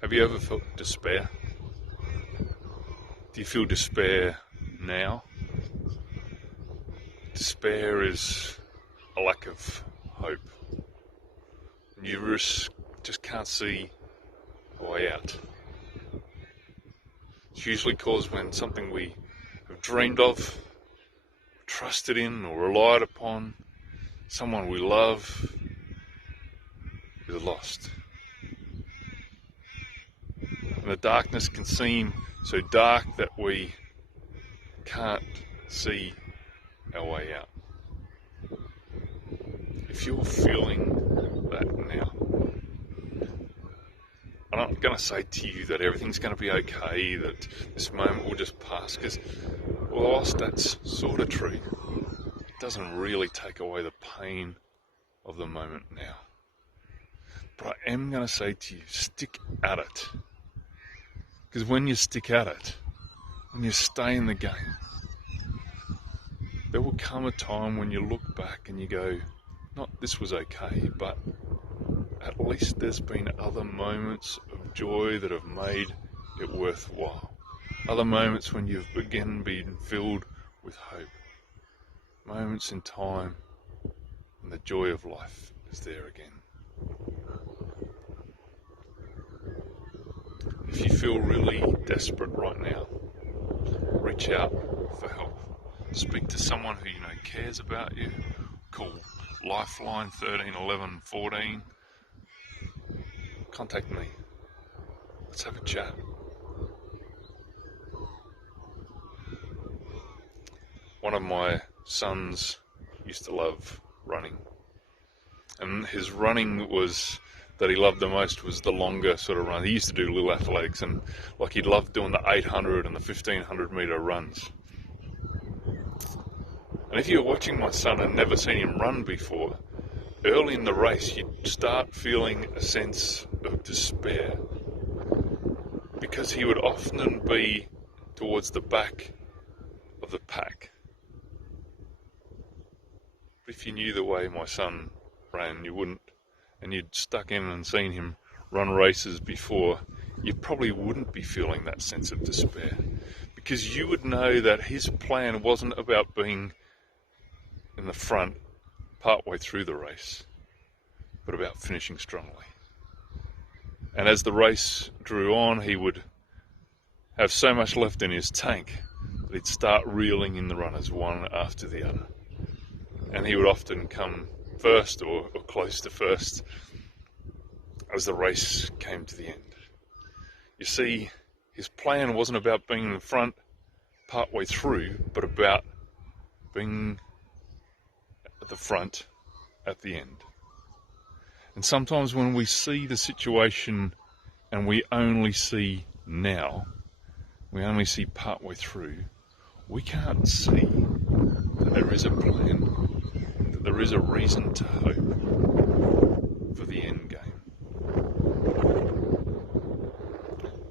Have you ever felt despair? Do you feel despair now? Despair is a lack of hope. You just can't see a way out. It's usually caused when something we have dreamed of, trusted in or relied upon, someone we love, is lost. And the darkness can seem so dark that we can't see our way out. If you're feeling that now, I'm not going to say to you that everything's going to be okay, that this moment will just pass, because whilst that's sort of true, it doesn't really take away the pain of the moment now. But I am going to say to you, stick at it. Because when you stick at it, when you stay in the game, there will come a time when you look back and you go, not this was okay, but at least there's been other moments of joy that have made it worthwhile. Other moments when you've again been filled with hope. Moments in time when the joy of life is there again. If you feel really desperate right now, reach out for help. Speak to someone who you know cares about you. Call Lifeline 13 11 14. Contact me. Let's have a chat. One of my sons used to love running. And his running that he loved the most was the longer sort of run. He used to do little athletics, and like he loved doing the 800 and the 1500 metre runs. And if you're watching my son and never seen him run before, early in the race you'd start feeling a sense of despair, because he would often be towards the back of the pack. But if you knew the way my son ran, you wouldn't, and you'd stuck in and seen him run races before, you probably wouldn't be feeling that sense of despair, because you would know that his plan wasn't about being in the front partway through the race, but about finishing strongly. And as the race drew on, he would have so much left in his tank that he'd start reeling in the runners one after the other. And he would often come first or close to first as the race came to the end. You see, his plan wasn't about being in the front partway through, but about being at the front at the end. And sometimes when we see the situation and we only see now, we only see partway through, we can't see that there is a plan, that there is a reason to hope for the end game.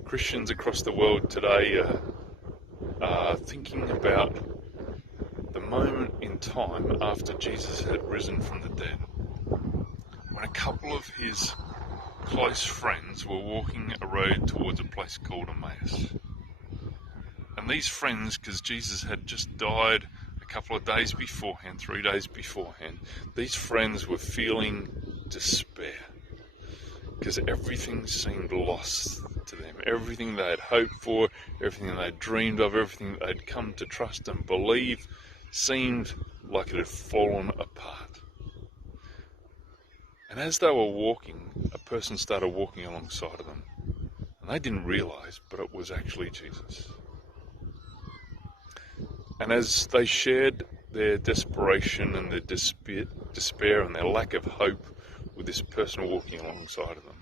Christians across the world today are thinking about the moment in time after Jesus had risen from the dead, when a couple of his close friends were walking a road towards a place called Emmaus. And these friends, because Jesus had just died a couple of days beforehand, 3 days beforehand, these friends were feeling despair, because everything seemed lost to them. Everything they had hoped for, everything they had dreamed of, everything they had come to trust and believe seemed like it had fallen apart. And as they were walking, a person started walking alongside of them. And they didn't realise, but it was actually Jesus. And as they shared their desperation and their despair and their lack of hope with this person walking alongside of them,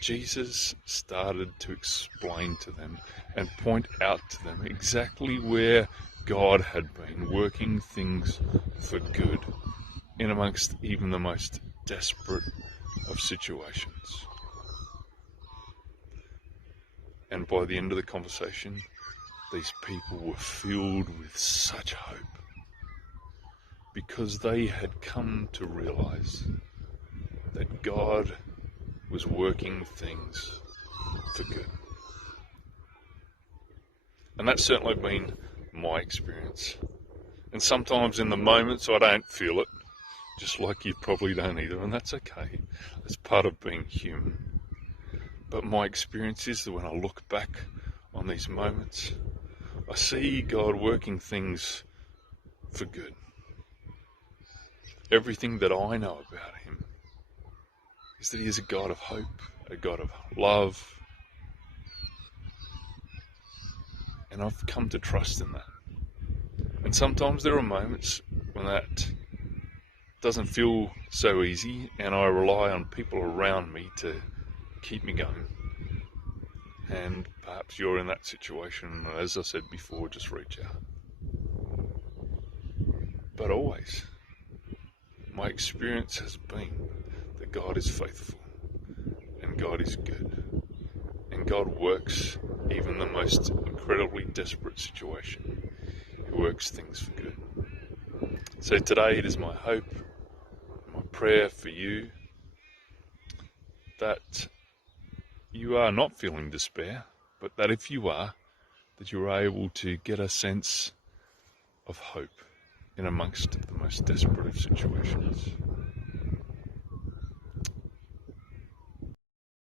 Jesus started to explain to them and point out to them exactly where God had been working things for good in amongst even the most desperate of situations. And by the end of the conversation, these people were filled with such hope, because they had come to realize that God was working things for good. And that's certainly been my experience. And sometimes in the moments I don't feel it, just like you probably don't either, and that's okay. It's part of being human. But my experience is that when I look back on these moments, I see God working things for good. Everything that I know about him is that he is a God of hope, a God of love, and I've come to trust in that. And sometimes there are moments when that doesn't feel so easy, and I rely on people around me to keep me going. And perhaps you're in that situation, and as I said before, just reach out. But always, my experience has been that God is faithful, and God is good, and God works even the most incredibly desperate situation. He works things for good. So today it is my hope, my prayer for you, that you are not feeling despair, but that if you are, that you're able to get a sense of hope in amongst the most desperate of situations.